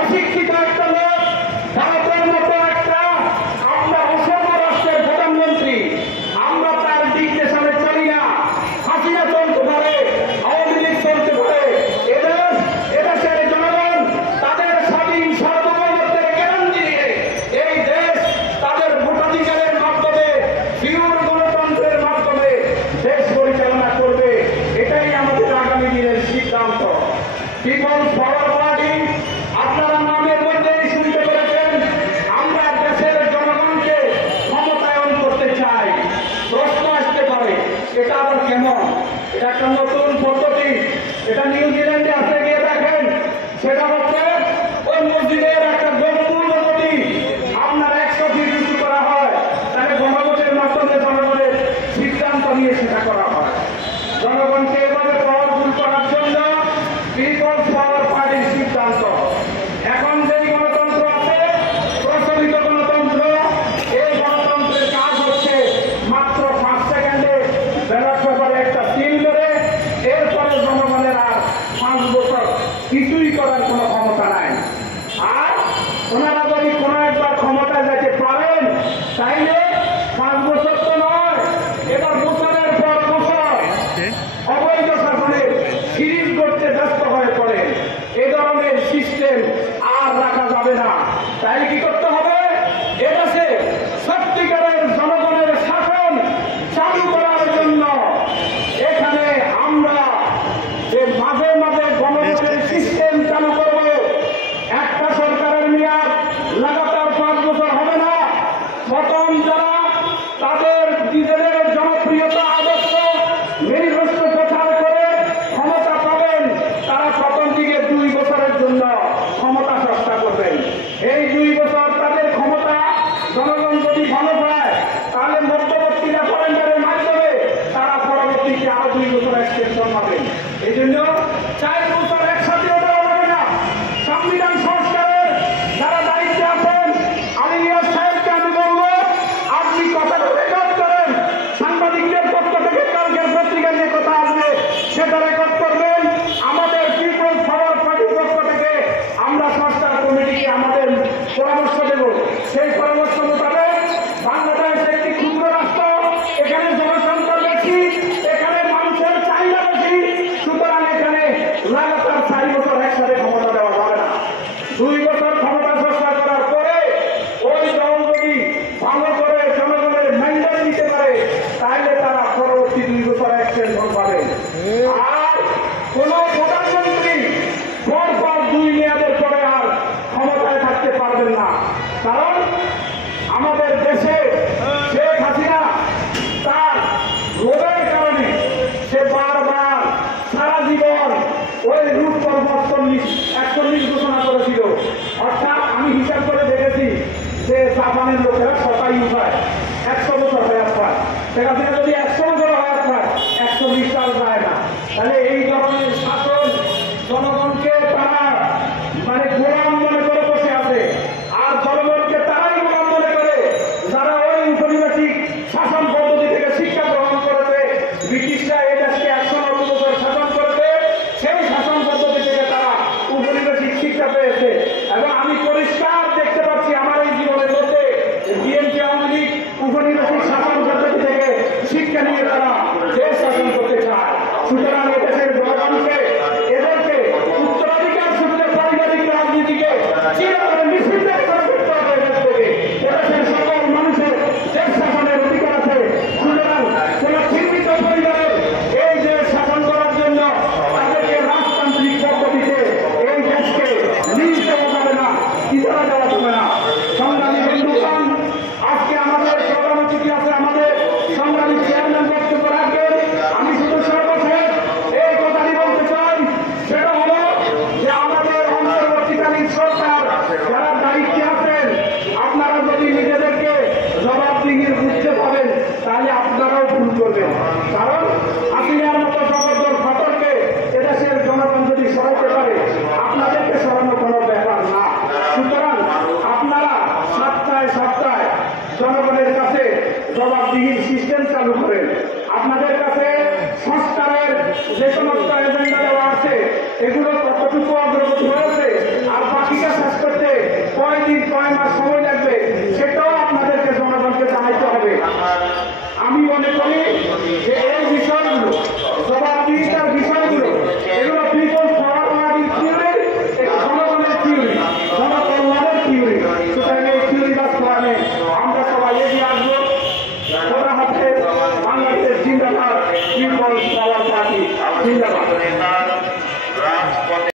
অশিক্ষিত একটা লোক, ভারতের মতো একটা আমরা অসম রাষ্ট্রের প্রধানমন্ত্রী, আমরা তার নির্দেশনে চলি না। হাসিনা চলতে পারে, আওয়ামী লীগ চলতে পারে, এদেশের জনগণ তাদের স্বাধীন সার্বভৌমত্বের গ্যারান্টি দিয়ে এই দেশ তাদের ভোটাধিকারের মাধ্যমে, পিওর গণতন্ত্রের মাধ্যমে দেশ পরিচালনা করবে। এটাই আমাদের আগামী দিনের সিদ্ধান্ত। পিপলস পাওয়ার পার্টি, আপনারা নামের মধ্যেই শুনতে পেরেছেন, আমরা দেশের জনগণকে ক্ষমতায়ন করতে চাই। প্রশ্ন আসতে পারে, এটা আবার কেমন? এটা একটা নতুন পদ্ধতি, এটা নিউজিল্যান্ডে আছে, গিয়ে দেখেন। সেটা হচ্ছে ওই মসজিদের একটা গম্বুজ যদি আপনার 100 ফিট উঁচু করা হয়, তাহলে গণভোটের মাধ্যমে জনগণের সিদ্ধান্ত নিয়ে সেটা করা হয়। জনগণকে এভাবে পাওয়ারফুল করার জন্য পিপলস পাওয়ার পার্টির সিদ্ধান্ত। এখন যে গণতন্ত্র আছে, প্রচলিত গণতন্ত্র, এই গণতন্ত্রের কাজ হচ্ছে মাত্র 5 সেকেন্ডে ব্যালট পেপারে একটা সিল করে এরপরে জনগণের আর 5 বছর কিছুই করার কোনো ক্ষমতা নাই। আর ওনারা যদি কোনো একবার ক্ষমতায় যেতে পারেন, তাইলে 5 বছর তো নয়, এবার বছরের পর বছর অবৈধ শাসনের সিরিজ করতে ব্যস্ত হয়ে পড়ে। এ ধরনের সিস্টেম আর রাখা যাবে না। তাই কি করতে হবে? এদেশে সত্যিকারের জনগণের শাসন চালু করার জন্য এখানে আমরা যে মাঝে মাঝে গণভোটের সিস্টেম চালু করব। একটা সরকারের মেয়াদ লাগাতার 5 বছর হবে না। প্রথম যারা তাদের নিজেদের জনপ্রিয়তা আদর্শ ম্যানিফেস্টো প্রচার করে ক্ষমতা পাবেন, তারা প্রথম দিকে 2 বছরের জন্য ক্ষমতা চেষ্টা করবেন। এই 2 বছর তাদের ক্ষমতা জনগণ যদি ভালো পায়, তাহলে মধ্যবর্তী রেফারেন্ডামের মাধ্যমে তারা পরবর্তীতে আরো 2 বছর এক্সটেনশন পাবেন। এই জন্য 4 বছর একসাথে দেওয়া যাবে না। সংবিধান সংস্কারের যারা দায়িত্বে আছেন, আলিয়াস সাহেবকে আমি বলবো, আপনি কথাটা রেকর্ড করেন। সাংবাদিকদের পক্ষ থেকে কালকের পত্রিকা নিয়ে কথা আসবে, সেটা রেকর্ড করবেন। আমাদের পিপলস পাওয়ার পার্টির পক্ষ থেকে আমরা সংস্কার কমিটিকে আমাদের পরামর্শ দেব। সেই পরামর্শ মোতাবেক বাংলাদেশ একটি ক্ষুদ্র রাষ্ট্র, এখানে জনসংখ্যা বেশি, এখানে মানুষের চাহিদা বেশি, সুতরাং এখানে লাগাতার 4 বছর একসাথে ক্ষমতা দেওয়া যাবে না। 2 বছর ক্ষমতা চেষ্টা করার পরে ওই দল যদি ভালো করে জনগণের ম্যান্ডেট দিতে পারে, তাহলে তারা পরবর্তী 2 বছর এক্সটেনশন পাবে। আর কোন প্রধানমন্ত্রী পরপর 2 মেয়াদের পরে আর ক্ষমতায় থাকতে পারবেন না। কারণ আমাদের দেশে শেখ হাসিনা তার লোভের কারণে সে বারবার সারা জীবন ওই রূপ পর্বত 41 ঘোষণা করেছিল। অর্থাৎ আমি হিসাব করে দেখেছি যে জাপানের লোকেরা 27 উঠায় 100 বছর হয়ে পায়। শেখ হাসিনা যদি 100 বছর হয়ে পায়, 120 সাল যায় না। তাহলে এই ধরনের শাসন জনগণকে তারা গোলাম মনে করে বসে আছে। আর জনগণকে তারাই গোলাম মনে করে যারা ওই উপনিবেশিক শাসন পদ্ধতি থেকে শিক্ষা গ্রহণ করেছে। ব্রিটিশরা এই দেশকে 190 বছর শাসন করেছে, সেই শাসন পদ্ধতি থেকে তারা উপনিবেশিক শিক্ষা পেয়েছে। এবং আমি পরিষ্কার দেখতে পাচ্ছি আমার এই জীবনের মধ্যে বিএনপি আওয়ামী লীগ উপনিবেশিক শাসন পদ্ধতি থেকে শিক্ষা নিয়ে তারা দেশ শাসন করতে চায়। সুতরাং এদেশের জনগণকে এদেরকে উত্তরাধিকার সূত্রে পারিবারিক রাজনীতিকে চিরতরে নিষিদ্ধ